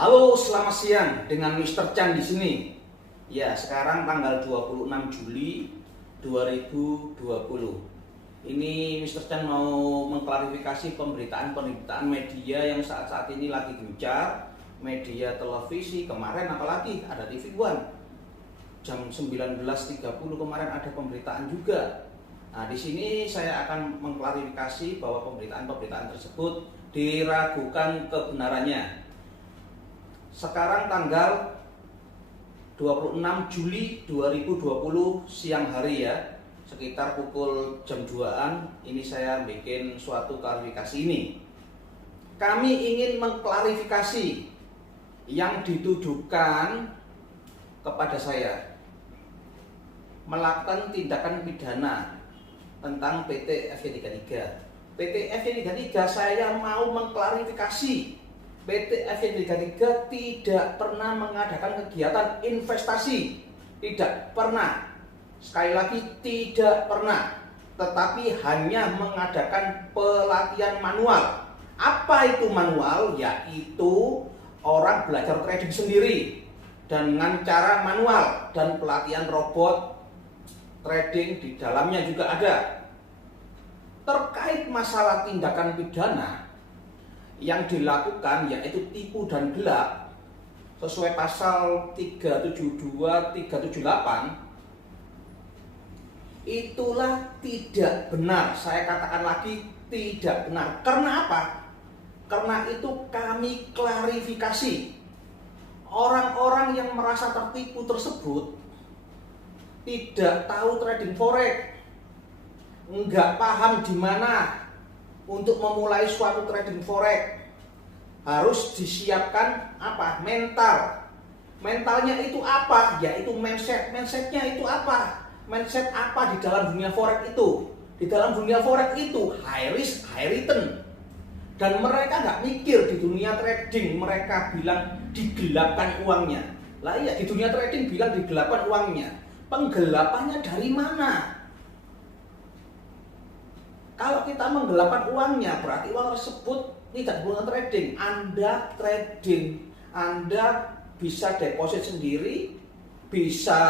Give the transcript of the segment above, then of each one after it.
Halo, selamat siang dengan Mr. Chan di sini. Ya, sekarang tanggal 26 Juli 2020. Ini Mr. Chan mau mengklarifikasi pemberitaan media yang saat-saat ini lagi gencar. Media televisi kemarin, apalagi ada TV One. Jam 19.30 kemarin ada pemberitaan juga. Nah, di sini saya akan mengklarifikasi bahwa pemberitaan tersebut diragukan kebenarannya. Sekarang tanggal 26 Juli 2020 siang hari ya, sekitar pukul jam 2-an ini saya bikin suatu klarifikasi ini. Kami ingin mengklarifikasi yang dituduhkan kepada saya melakukan tindakan pidana tentang PT FY33. PT FY33 saya mau mengklarifikasi PT FY33 tidak pernah mengadakan kegiatan investasi, tidak pernah. Sekali lagi tidak pernah, tetapi hanya mengadakan pelatihan manual. Apa itu manual? Yaitu orang belajar trading sendiri dengan cara manual dan pelatihan robot trading di dalamnya juga ada. Terkait masalah tindakan pidana yang dilakukan yaitu tipu dan gelap sesuai pasal 372, 378, itulah tidak benar. Saya katakan lagi tidak benar. Karena apa? Karena itu kami klarifikasi. Orang-orang yang merasa tertipu tersebut tidak tahu trading forex, enggak paham di mana untuk memulai suatu trading forex. Harus disiapkan apa? Mental. Mentalnya itu apa? Yaitu mindset. Mindsetnya itu apa? Mindset apa di dalam dunia forex itu? Di dalam dunia forex itu high risk, high return. Dan mereka nggak mikir di dunia trading, mereka bilang digelapkan uangnya. Lah iya, di dunia trading bilang digelapkan uangnya. Penggelapannya dari mana? Kalau kita menggelapkan uangnya, berarti uang tersebut tidak guna trading. Anda trading, Anda bisa deposit sendiri, bisa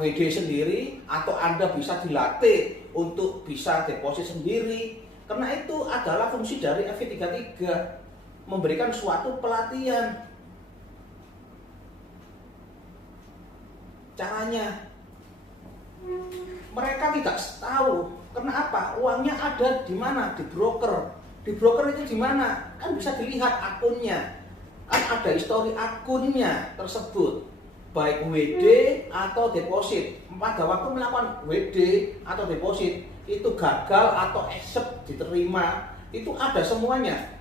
WD sendiri, atau Anda bisa dilatih untuk bisa deposit sendiri. Karena itu adalah fungsi dari FY33, memberikan suatu pelatihan. Caranya, mereka tidak tahu. Kenapa? Uangnya ada di mana? Di broker. Di broker itu di mana? Kan bisa dilihat akunnya. Kan ada histori akunnya tersebut. Baik WD atau deposit. Pada waktu melakukan WD atau deposit itu gagal atau accept diterima, itu ada semuanya.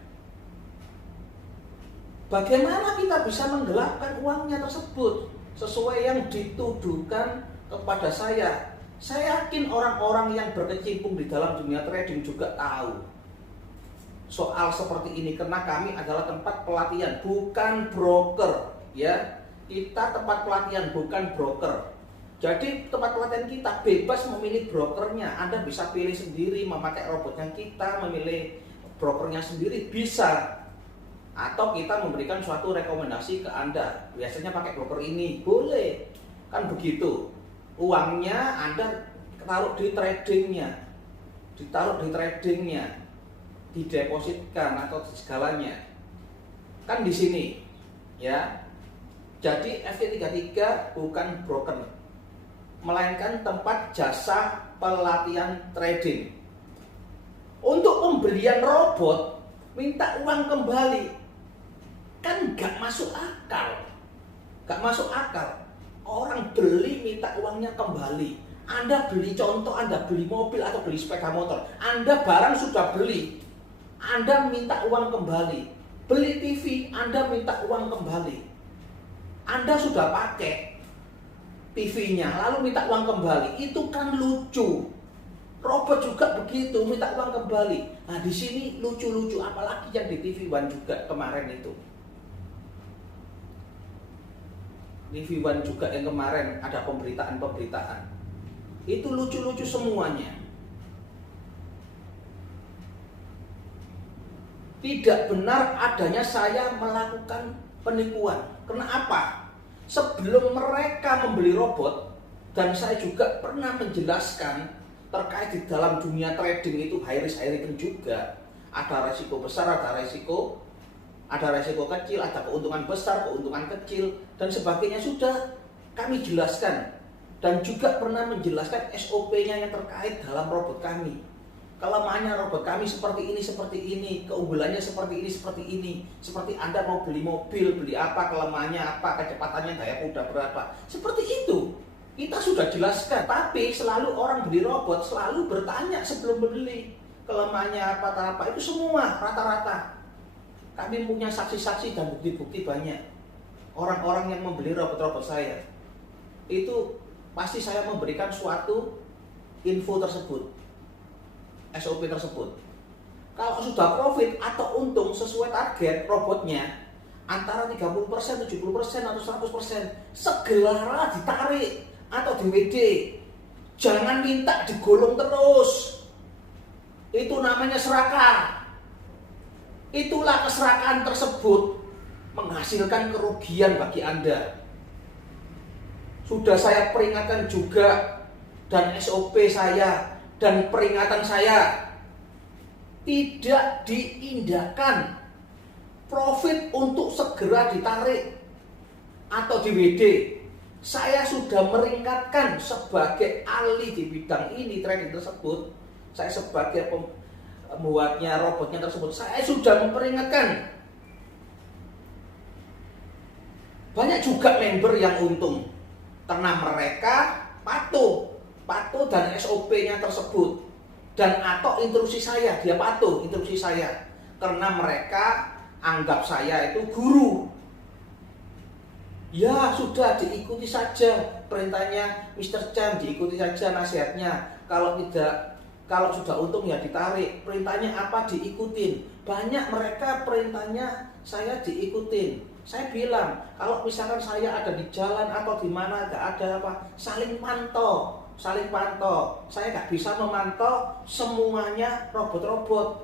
Bagaimana kita bisa menggelapkan uangnya tersebut sesuai yang dituduhkan kepada saya? Saya yakin orang-orang yang berkecimpung di dalam dunia trading juga tahu soal seperti ini, karena kami adalah tempat pelatihan, bukan broker ya. Kita tempat pelatihan, bukan broker. Jadi tempat pelatihan kita bebas memilih brokernya. Anda bisa pilih sendiri memakai robotnya, kita memilih brokernya sendiri bisa. Atau kita memberikan suatu rekomendasi ke Anda, biasanya pakai broker ini, boleh. Kan begitu. Uangnya Anda taruh di tradingnya, didepositkan atau segalanya. Kan di sini, ya. Jadi FY33 bukan broker, melainkan tempat jasa pelatihan trading. Untuk pembelian robot, minta uang kembali, kan nggak masuk akal, Orang beli minta uangnya kembali. Anda beli, contoh Anda beli mobil atau beli sepeda motor, Anda barang sudah beli, Anda minta uang kembali. Beli TV, Anda minta uang kembali. Anda sudah pakai TV-nya lalu minta uang kembali, itu kan lucu. Robot juga begitu, minta uang kembali. Nah, di sini lucu-lucu, apalagi yang di TV One juga kemarin itu. TV One juga yang kemarin ada pemberitaan. Itu lucu-lucu semuanya. Tidak benar adanya saya melakukan penipuan. Kenapa? Sebelum mereka membeli robot, dan saya juga pernah menjelaskan terkait di dalam dunia trading itu high risk high return juga. Ada resiko besar, ada resiko kecil, ada keuntungan besar, keuntungan kecil, dan sebagainya sudah kami jelaskan. Dan juga pernah menjelaskan SOP-nya yang terkait dalam robot kami. Kelemahannya robot kami seperti ini, keunggulannya seperti ini. Seperti Anda mau beli mobil, beli apa, kelemahannya apa, kecepatannya, daya kuda berapa. Seperti itu, kita sudah jelaskan. Tapi selalu orang beli robot selalu bertanya sebelum beli, kelemahannya apa, itu semua rata-rata. Kami punya saksi-saksi dan bukti-bukti banyak. Orang-orang yang membeli robot-robot saya, itu pasti saya memberikan suatu info tersebut, SOP tersebut. Kalau sudah profit atau untung sesuai target robotnya antara 30%, 70% atau 100%, segera ditarik atau di WD. Jangan minta digolong terus. Itu namanya serakah. Itulah keserakahan tersebut menghasilkan kerugian bagi Anda. Sudah saya peringatkan juga, dan SOP saya dan peringatan saya tidak diindahkan. Profit untuk segera ditarik atau di WD. Saya sudah meringatkan sebagai ahli di bidang ini, trading tersebut. Saya sebagai pembuatnya robotnya tersebut, saya sudah memperingatkan. Banyak juga member yang untung karena mereka patuh dan SOP-nya tersebut, dan atau instruksi saya, dia patuh instruksi saya karena mereka anggap saya itu guru. Ya sudah, diikuti saja perintahnya Mr. Chan, diikuti saja nasihatnya. Kalau sudah untung ya ditarik. Perintahnya apa, diikutin. Banyak mereka perintahnya saya diikutin. Saya bilang, kalau misalkan saya ada di jalan atau di mana gak ada apa, saling pantau. Saya gak bisa memantau semuanya robot-robot.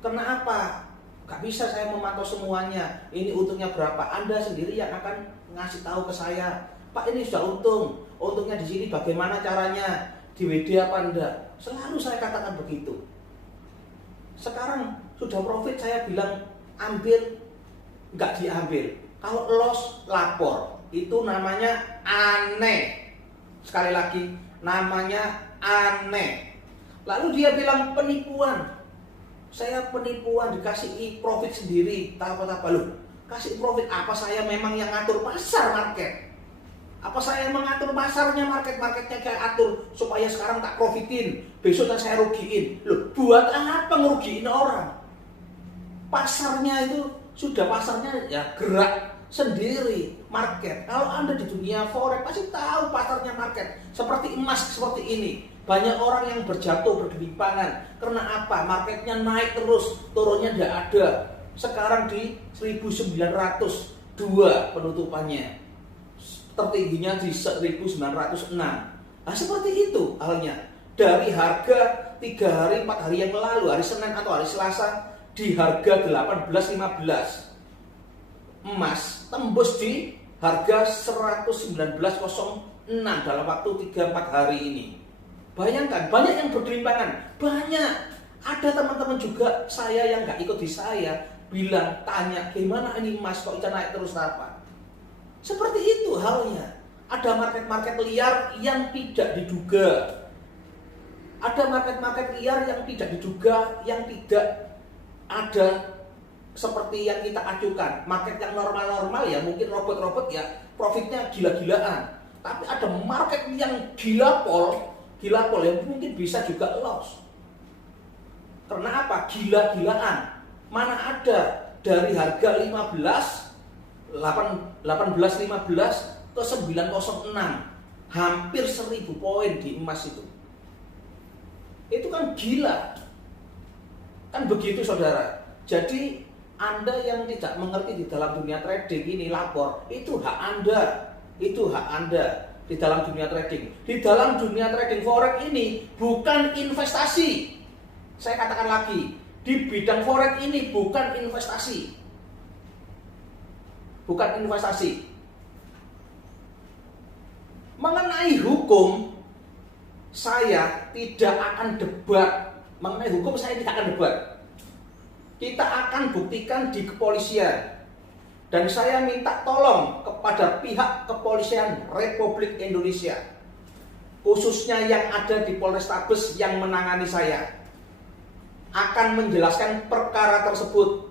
Kenapa? Gak bisa saya memantau semuanya. Ini untungnya berapa? Anda sendiri yang akan ngasih tahu ke saya. Pak, ini sudah untung. Untungnya di sini bagaimana caranya? Di WD apa enggak? Selalu saya katakan begitu. Sekarang sudah profit, saya bilang ambil, nggak diambil. Kalau loss, lapor. Itu namanya aneh. Sekali lagi, namanya aneh. Lalu dia bilang penipuan. Saya penipuan, dikasih profit sendiri. Apa loh? Kasih profit apa? Saya memang yang ngatur pasar market. Apa saya mengatur pasarnya, marketnya kayak atur supaya sekarang tak profitin, besoknya saya rugiin. Loh, buat apa ngerugiin orang? Pasarnya itu sudah pasarnya ya gerak sendiri market. Kalau Anda di dunia forex pasti tahu pasarnya market. Seperti emas seperti ini. Banyak orang yang berjatuh, bergelimpangan. Karena apa? Marketnya naik terus, turunnya tidak ada. Sekarang di 1902 penutupannya. Tertingginya di 1906. Nah seperti itu halnya. Dari harga 3 hari 4 hari yang lalu, hari Senin atau hari Selasa, di harga 18.15, emas tembus di harga 119.06 dalam waktu 3-4 hari ini. Bayangkan, banyak yang bergelimpangan. Banyak. Ada teman-teman juga saya yang gak ikut di saya bilang, tanya gimana ini emas kok bisa naik terus apa? Seperti itu halnya. Ada market-market liar yang tidak diduga. Ada market-market liar yang tidak diduga, yang tidak ada seperti yang kita ajukan. Market yang normal-normal ya mungkin robot-robot ya profitnya gila-gilaan. Tapi ada market yang gila-pol yang mungkin bisa juga loss. Karena apa? Gila-gilaan. Mana ada dari harga 18.15 ke 906, hampir 1000 poin di emas itu. Itu kan gila. Kan begitu saudara. Jadi Anda yang tidak mengerti di dalam dunia trading ini lapor, itu hak Anda. Itu hak Anda di dalam dunia trading. Di dalam dunia trading forex ini bukan investasi. Saya katakan lagi, di bidang forex ini bukan investasi. Bukan investasi. Mengenai hukum, saya tidak akan debat. Mengenai hukum saya tidak akan debat. Kita akan buktikan di kepolisian. Dan saya minta tolong kepada pihak kepolisian Republik Indonesia, khususnya yang ada di Polrestabes yang menangani saya, akan menjelaskan perkara tersebut,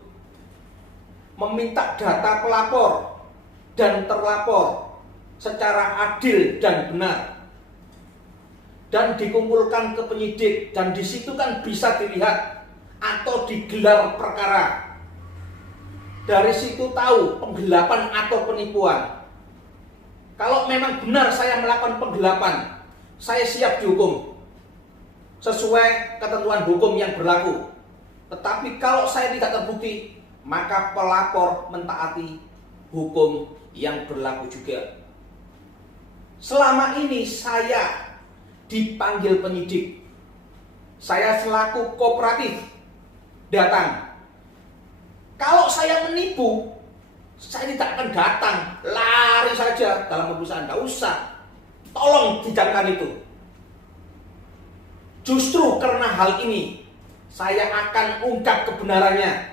meminta data pelapor dan terlapor secara adil dan benar, dan dikumpulkan ke penyidik, dan di situ kan bisa dilihat atau digelar perkara. Dari situ tahu penggelapan atau penipuan. Kalau memang benar saya melakukan penggelapan, saya siap dihukum sesuai ketentuan hukum yang berlaku. Tetapi kalau saya tidak terbukti, maka pelapor mentaati hukum yang berlaku juga. Selama ini saya dipanggil penyidik, saya selaku kooperatif datang. Kalau saya menipu, saya tidak akan datang, lari saja dalam perusahaan, tidak usah. Tolong dijamkan itu. Justru karena hal ini, saya akan ungkap kebenarannya.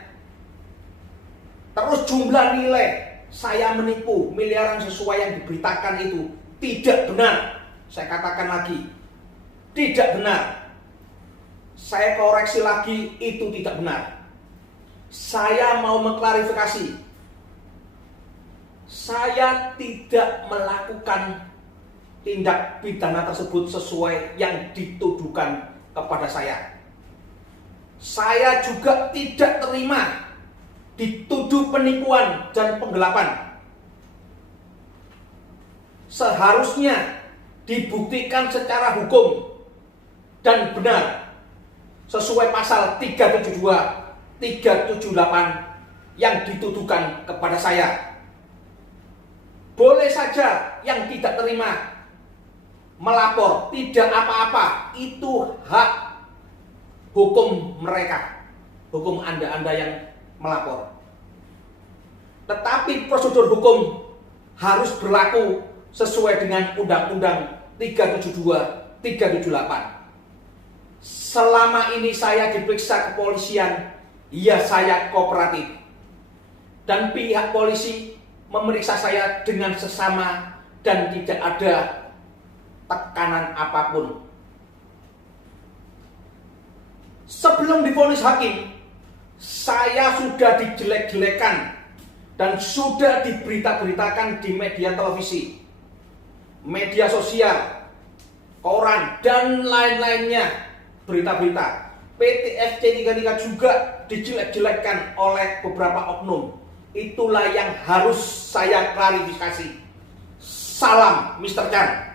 Terus jumlah nilai saya menipu miliaran sesuai yang diberitakan itu tidak benar. Saya katakan lagi, tidak benar. Saya koreksi lagi, itu tidak benar. Saya mau mengklarifikasi. Saya tidak melakukan tindak pidana tersebut sesuai yang dituduhkan kepada saya. Saya juga tidak terima dituduh penipuan dan penggelapan. Seharusnya dibuktikan secara hukum dan benar sesuai pasal 372 378 yang dituduhkan kepada saya. Boleh saja yang tidak terima melapor, tidak apa-apa, itu hak hukum mereka, hukum Anda yang melapor. Tetapi prosedur hukum harus berlaku sesuai dengan Undang-Undang 372 378. Selama ini saya diperiksa kepolisian, ya saya kooperatif, dan pihak polisi memeriksa saya dengan sesama dan tidak ada tekanan apapun. Sebelum divonis hakim, saya sudah dijelek-jelekan dan sudah diberita-beritakan di media televisi, media sosial, koran, dan lain-lainnya berita-berita. PT FC33 juga dijelek-jelekkan oleh beberapa oknum. Itulah yang harus saya klarifikasi. Salam Mr. Chan.